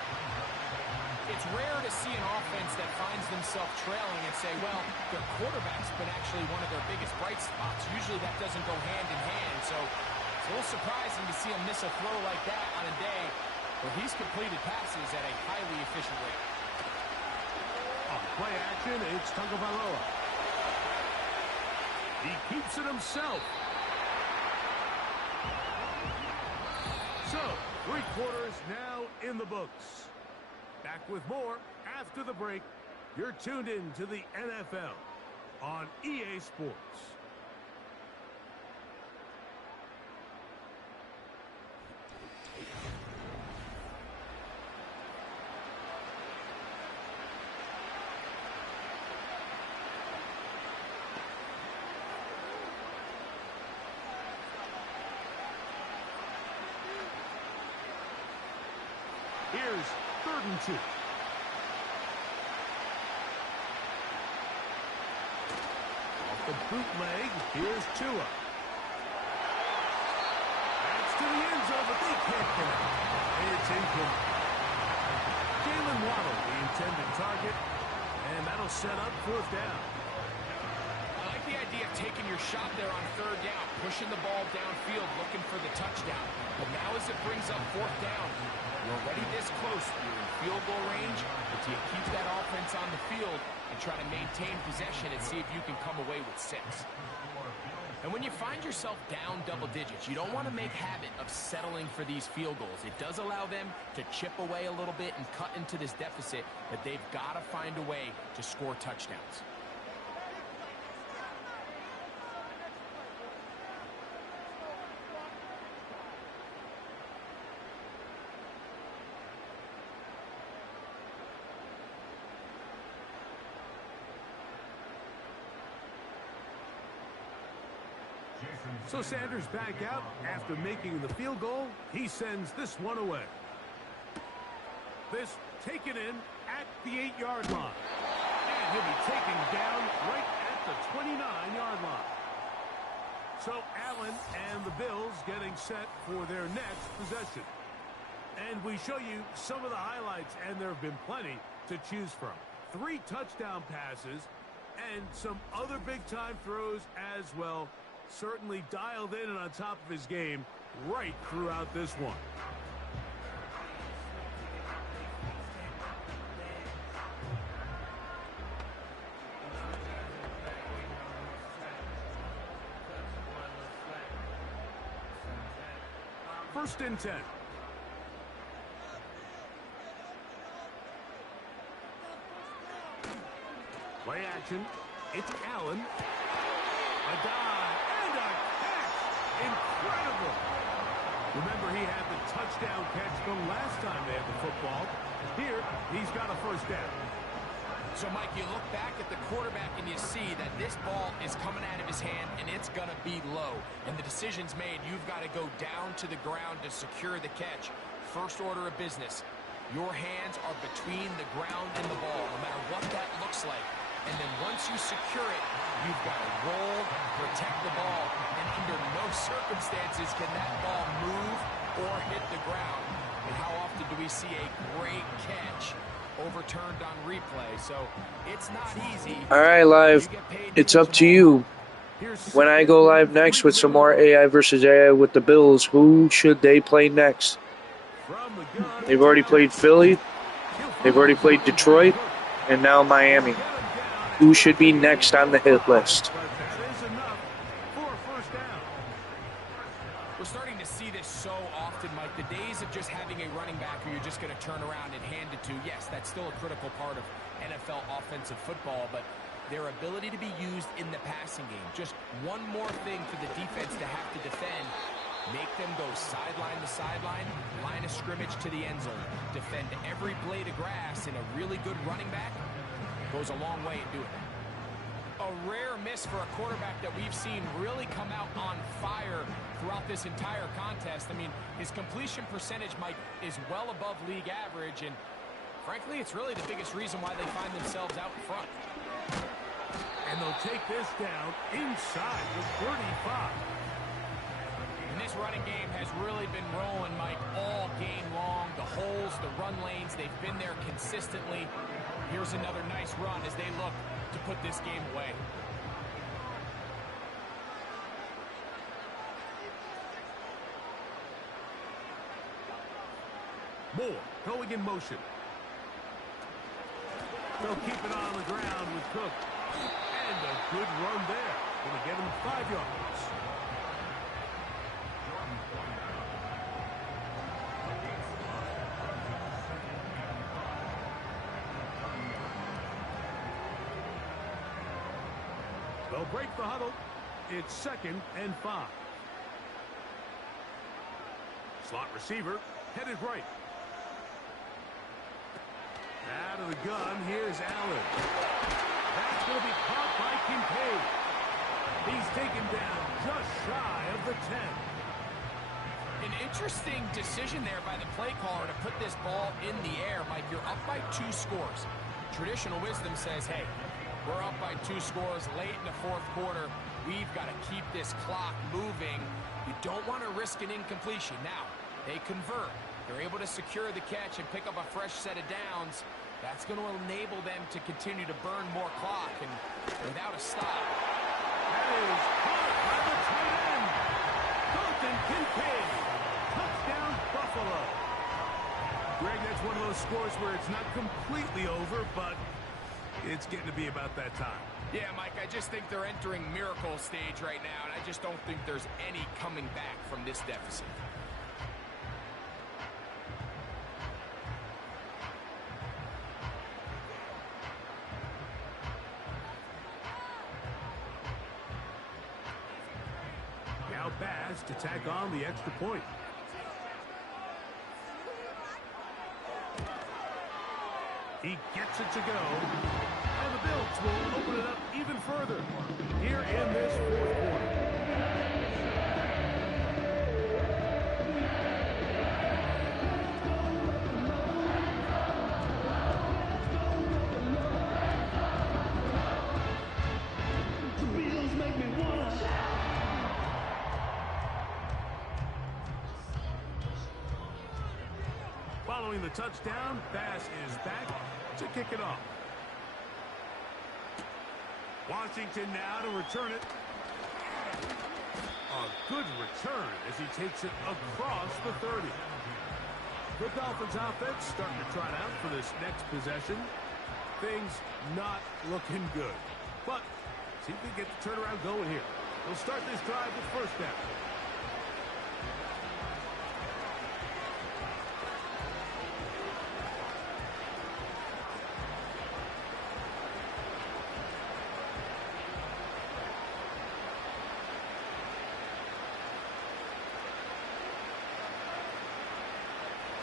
It's rare to see an offense that finds themselves trailing and say, well, their quarterback's been actually one of their biggest bright spots. Usually that doesn't go hand in hand, so it's a little surprising to see him miss a throw like that on a day where he's completed passes at a highly efficient rate. On play action, it's Tagovailoa. He keeps it himself. So, 3 quarters now in the books. Back with more after the break. You're tuned in to the NFL on EA Sports. Here's 3rd and 2. Off the bootleg, here's Tua. That's to the end zone, but they can't connect. It's incomplete. Jalen Waddle, the intended target, and that'll set up 4th down. I like the idea of taking your shot there on 3rd down, pushing the ball downfield, looking for the touchdown. But now as it brings up 4th down, you're already this close. You're in field goal range, but do you keep that offense on the field and try to maintain possession and see if you can come away with 6? And when you find yourself down double digits, you don't want to make habit of settling for these field goals. It does allow them to chip away a little bit and cut into this deficit, but they've got to find a way to score touchdowns. So Sanders back out after making the field goal. He sends this one away. This taken in at the 8-yard line. And he'll be taken down right at the 29-yard line. So Allen and the Bills getting set for their next possession. And we show you some of the highlights, and there have been plenty to choose from. 3 touchdown passes and some other big-time throws as well. Certainly dialed in and on top of his game right throughout this one. First and 10. Play action. It's Allen. A dive and a catch. Incredible. Remember, he had the touchdown catch the last time they had the football. Here, he's got a first down. So, Mike, you look back at the quarterback and you see that this ball is coming out of his hand and it's going to be low. And the decision's made. You've got to go down to the ground to secure the catch. First order of business. Your hands are between the ground and the ball, no matter what that looks like. And then once you secure it, you've got to roll, protect the ball, and under no circumstances can that ball move or hit the ground. And how often do we see a great catch overturned on replay? So it's not easy. All right, live. It's up to you. When I go live next with some more AI versus AI with the Bills, who should they play next? They've already played Philly. They've already played Detroit. And now Miami. Who should be next on the hit list? We're starting to see this so often, Mike. The days of just having a running back who you're just going to turn around and hand it to, yes, that's still a critical part of NFL offensive football, but their ability to be used in the passing game, just one more thing for the defense to have to defend, make them go sideline to sideline, line of scrimmage to the end zone, defend every blade of grass, and a really good running back goes a long way in doing that. A rare miss for a quarterback that we've seen really come out on fire throughout this entire contest. I mean, his completion percentage, Mike, is well above league average, and frankly, it's really the biggest reason why they find themselves out in front. And they'll take this down inside the 35. And this running game has really been rolling, Mike, all game long. The holes, the run lanes, they've been there consistently. Here's another nice run as they look to put this game away. Moore going in motion. They'll keep it on the ground with Cook. And a good run there. Going to get him 5 yards. They'll break the huddle. It's 2nd and 5. Slot receiver headed right. Out of the gun, here's Allen. That's going to be caught by Kincaid. He's taken down just shy of the 10. An interesting decision there by the play caller to put this ball in the air. Mike, you're up by 2 scores. Traditional wisdom says, hey, we're up by 2 scores late in the 4th quarter. We've got to keep this clock moving. You don't want to risk an incompletion. Now, they convert. They're able to secure the catch and pick up a fresh set of downs. That's going to enable them to continue to burn more clock and without a stop. That is caught by the tight end. Dalton Kincaid. Touchdown, Buffalo. Greg, that's one of those scores where it's not completely over, but it's getting to be about that time. Yeah, Mike, I just think they're entering miracle stage right now, and I just don't think there's any coming back from this deficit. Now Bass to tack on the extra point. He gets it to go. And the Bills will open it up even further here in this 4th quarter. Following the touchdown, Bass is back to kick it off. Washington now to return it. A good return as he takes it across the 30. The Dolphins offense starting to trot out for this next possession. Things not looking good. But see if we get the turnaround going here. We'll start this drive with 1st down.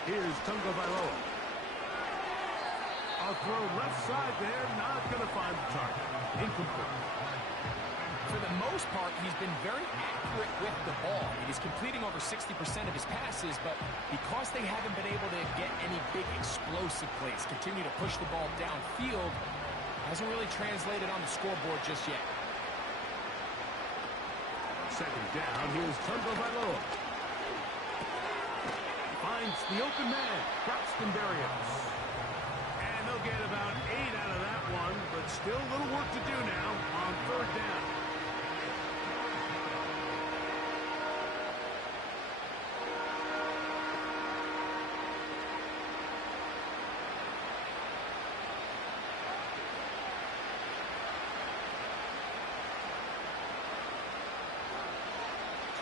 Here's Tunga Bailoa. A throw left side there, not going to find the target. Incomplete. For the most part, he's been very accurate with the ball. He's completing over 60% of his passes, but because they haven't been able to get any big explosive plays, continue to push the ball downfield, hasn't really translated on the scoreboard just yet. 2nd down, here's Tunga Bailoa. Finds the open man, Braxton Berrios. And they'll get about 8 out of that one, but still a little work to do now on 3rd down.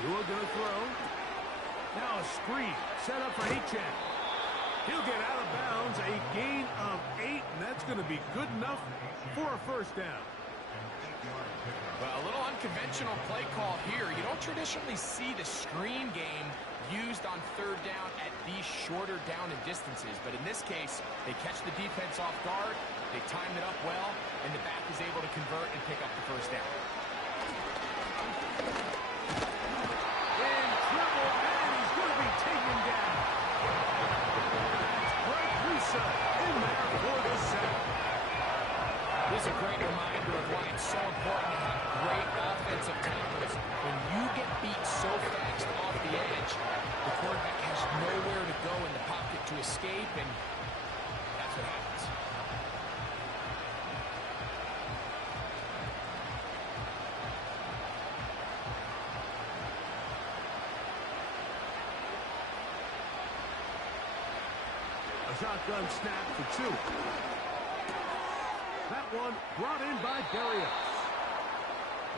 Tua gonna throw. Now a screen set up for Achane. He'll get out of bounds, a gain of 8, and that's going to be good enough for a 1st down. Well, a little unconventional play call here. You don't traditionally see the screen game used on 3rd down at these shorter down and distances, but in this case, they catch the defense off guard, they time it up well, and the back is able to convert and pick up the 1st down. shotgun snap for two. That one brought in by Berrios.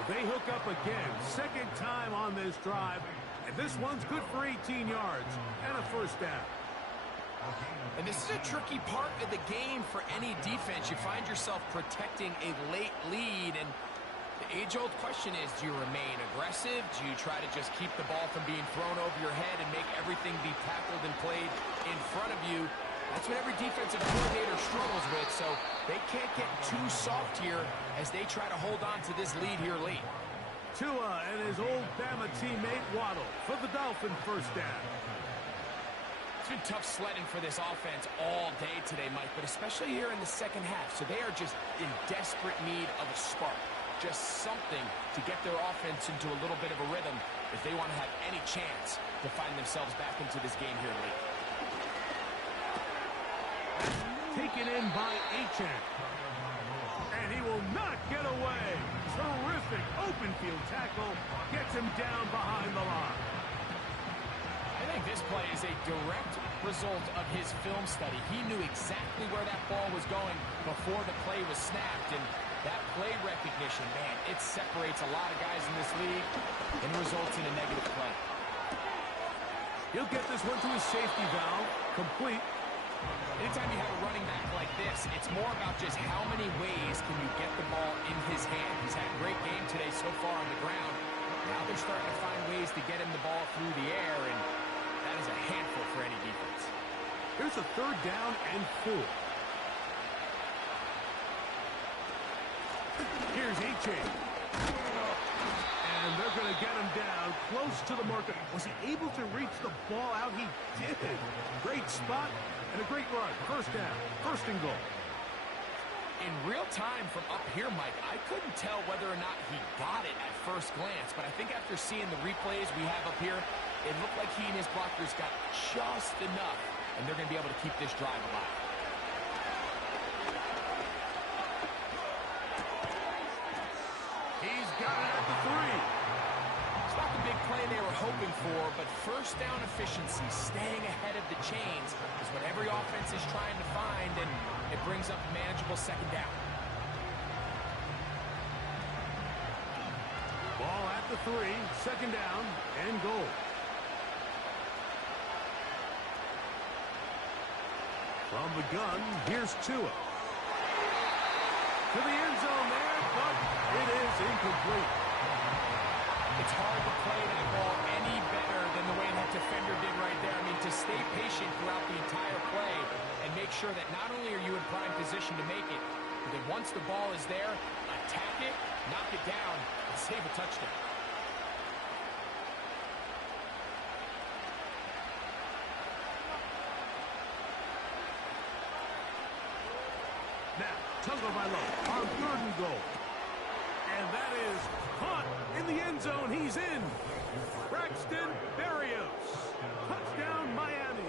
They hook up again, second time on this drive, and this one's good for 18 yards and a first down. And this is a tricky part of the game for any defense. You find yourself protecting a late lead, and the age-old question is, do you remain aggressive? Do you try to just keep the ball from being thrown over your head and make everything be tackled and played in front of you? That's what every defensive coordinator struggles with, so they can't get too soft here as they try to hold on to this lead here late. Tua and his old Bama teammate Waddle for the Dolphin first down. It's been tough sledding for this offense all day today, Mike, but especially here in the second half. So they are just in desperate need of a spark, just something to get their offense into a little bit of a rhythm if they want to have any chance to find themselves back into this game here late. Taken in by Achane. And he will not get away. Terrific open field tackle. Gets him down behind the line. I think this play is a direct result of his film study. He knew exactly where that ball was going before the play was snapped. And that play recognition, man, it separates a lot of guys in this league and results in a negative play. He'll get this one to his safety valve. Complete. Anytime you have a running back like this, it's more about just how many ways can you get the ball in his hand. He's had a great game today so far on the ground. Now they're starting to find ways to get him the ball through the air, and that is a handful for any defense. Here's a third down and 4. Here's Achane. And they're going to get him down close to the marker. Was he able to reach the ball out? He did. Great spot. And a great run. First down. First and goal. In real time from up here, Mike, I couldn't tell whether or not he got it at first glance, but I think after seeing the replays we have up here, it looked like he and his blockers got just enough, and they're going to be able to keep this drive alive. He's got it at the 3. Not the big play they were hoping for, but first down efficiency, staying ahead of the chains, is what every offense is trying to find, and it brings up a manageable second down. Ball at the 3, second down, and goal. From the gun, here's Tua. To the end zone there, but it is incomplete. It's hard to play that ball any better than the way that defender did right there. I mean, to stay patient throughout the entire play and make sure that not only are you in prime position to make it, but that once the ball is there, attack it, knock it down, and save a touchdown. Now, Tagovailoa on third and goal. And that is caught in the end zone. He's in. Braxton Berrios. Touchdown, Miami.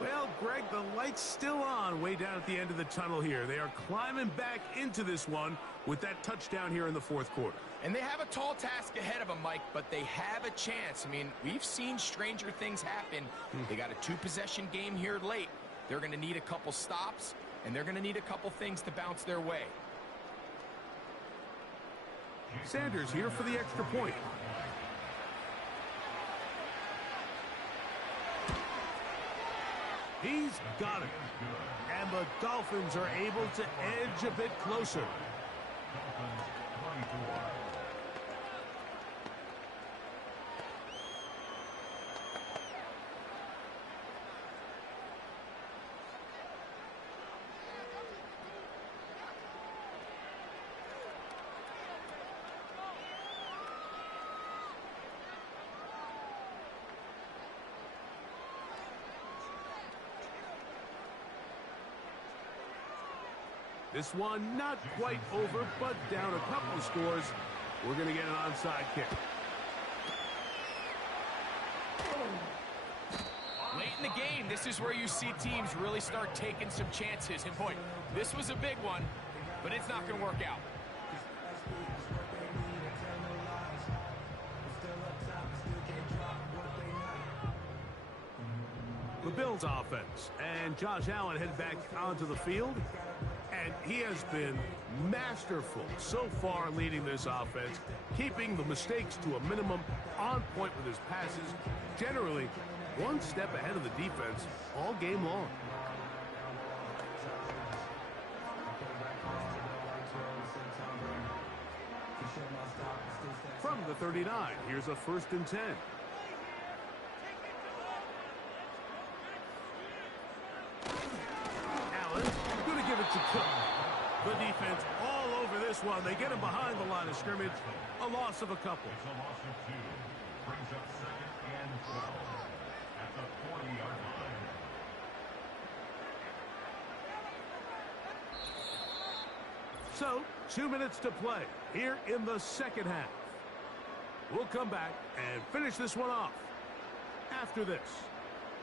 Well, Greg, the light's still on way down at the end of the tunnel here. They are climbing back into this one with that touchdown here in the fourth quarter. And they have a tall task ahead of them, Mike, but they have a chance. I mean, we've seen stranger things happen. They got a 2-possession game here late. They're going to need a couple stops, and they're going to need a couple things to bounce their way. Sanders here for the extra point. He's got it. And the Dolphins are able to edge a bit closer. This one not quite over, but down a couple of scores. We're going to get an onside kick. Late in the game, this is where you see teams really start taking some chances. And boy, this was a big one, but it's not going to work out. The Bills offense, and Josh Allen headed back onto the field, and he has been masterful so far leading this offense, keeping the mistakes to a minimum, on point with his passes, generally one step ahead of the defense all game long. From the 39, here's a 1st and 10. Allen going to give it to Cook. The defense all over this one. They get him behind the line of scrimmage. A loss of a couple. It's a loss of 2. Brings up 2nd and 12 at the 40-yard line. So, 2 minutes to play here in the second half. We'll come back and finish this one off. After this,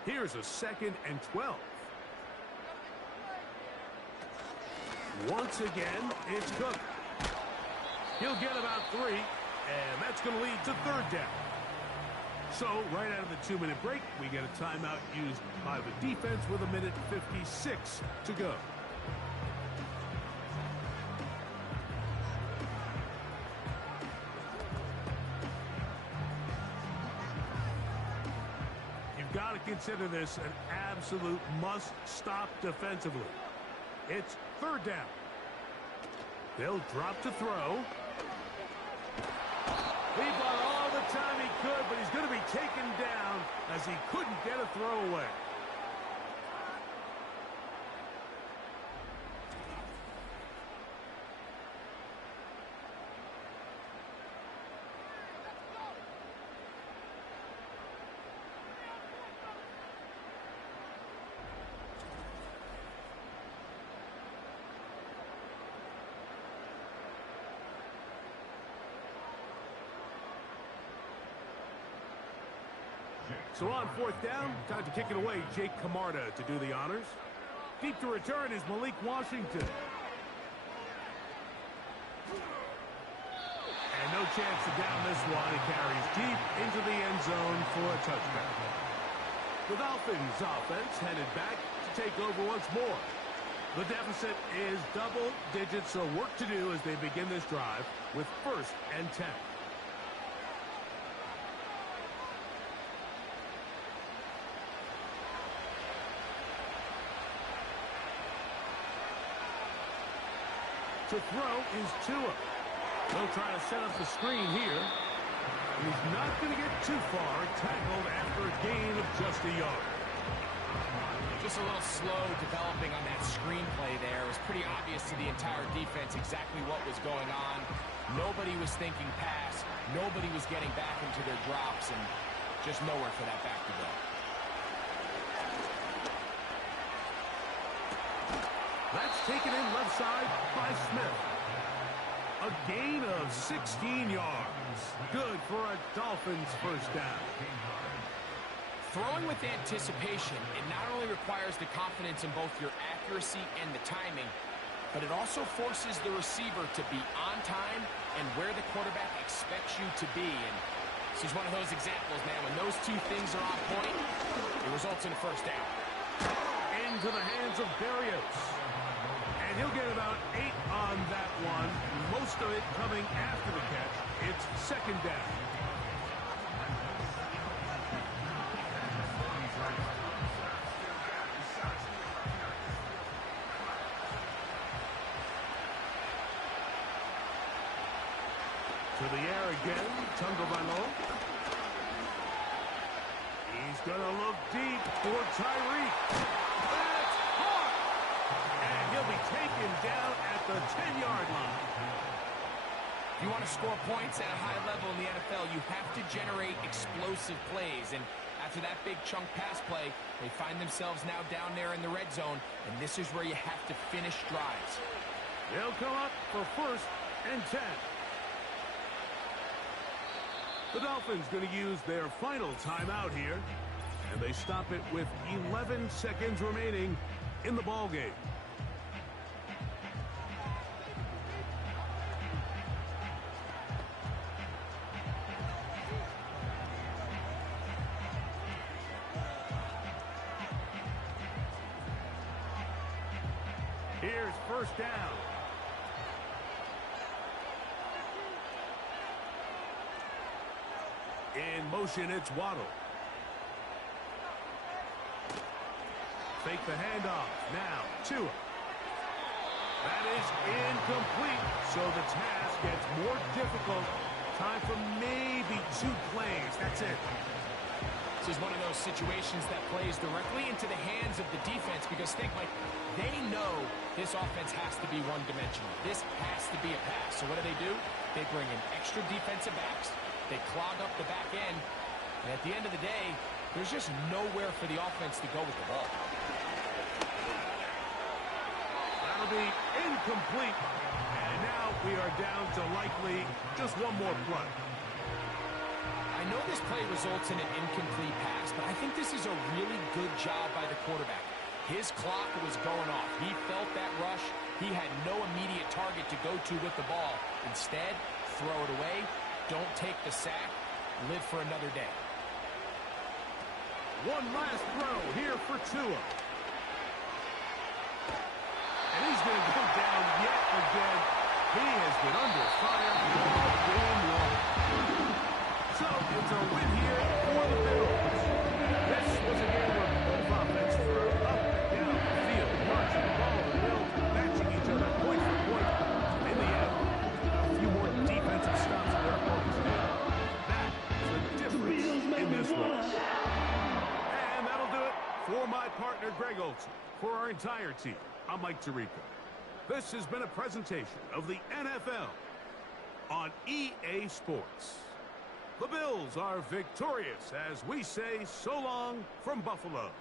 here's a 2nd and 12. Once again, it's Cook. He'll get about 3, and that's going to lead to 3rd down. So, right out of the 2-minute break, we get a timeout used by the defense with 1:56 to go. You've got to consider this an absolute must-stop defensively. It's 3rd down. They'll drop to throw. He bought all the time he could, but he's going to be taken down as he couldn't get a throw away. So on 4th down, time to kick it away. Jake Camarda to do the honors. Deep to return is Malik Washington. And no chance to down this one. It carries deep into the end zone for a touchback. The Dolphins offense headed back to take over once more. The deficit is double digits, so work to do as they begin this drive with 1st and 10. To throw is Tua. They'll try to set up the screen here. And he's not going to get too far. Tackled after a gain of just a yard. Just a little slow developing on that screenplay there. It was pretty obvious to the entire defense exactly what was going on. Nobody was thinking pass. Nobody was getting back into their drops, and just nowhere for that back to go. That's taken in left side by Smith. A gain of 16 yards. Good for a Dolphins 1st down. Throwing with anticipation, it not only requires the confidence in both your accuracy and the timing, but it also forces the receiver to be on time and where the quarterback expects you to be. And this is one of those examples, man. When those two things are on point, it results in a 1st down. Into the hands of Berrios. And he'll get about 8 on that one. Most of it coming after the catch. It's 2nd down. To the air again, Tungavano. He's going to look deep for Tyreek. That's caught! And he'll be taken down at the 10-yard line. If you want to score points at a high level in the NFL, you have to generate explosive plays. And after that big chunk pass play, they find themselves now down there in the red zone, and this is where you have to finish drives. They'll come up for 1st and 10. The Dolphins going to use their final timeout here, and they stop it with 11 seconds remaining in the ballgame. Here's first down. In motion, it's Waddle. Fake the handoff. Now, Tua. That is incomplete, so the task gets more difficult. Time for maybe 2 plays. That's it. This is one of those situations that plays directly into the hands of the defense because think, Mike, they know this offense has to be one-dimensional. This has to be a pass. So what do? They bring in extra defensive backs. They clog up the back end. And at the end of the day, there's just nowhere for the offense to go with the ball. That'll be incomplete. And now we are down to likely just one more play. I know this play results in an incomplete pass, but I think this is a really good job by the quarterback. His clock was going off. He felt that rush. He had no immediate target to go to with the ball. Instead, throw it away. Don't take the sack. Live for another day. One last throw here for Tua. And he's going to go down yet again. He has been under fire all game long. So it's a win here for the Bills. This was a game where both offenses were up and down the field, marching the ball. The Bills matching each other point for point. In the end, a few more defensive stops for their opponents did. That is the difference in this one. And that'll do it for my partner, Greg Olson. For our entire team, I'm Mike Tirico. This has been a presentation of the NFL on EA Sports. The Bills are victorious as we say so long from Buffalo.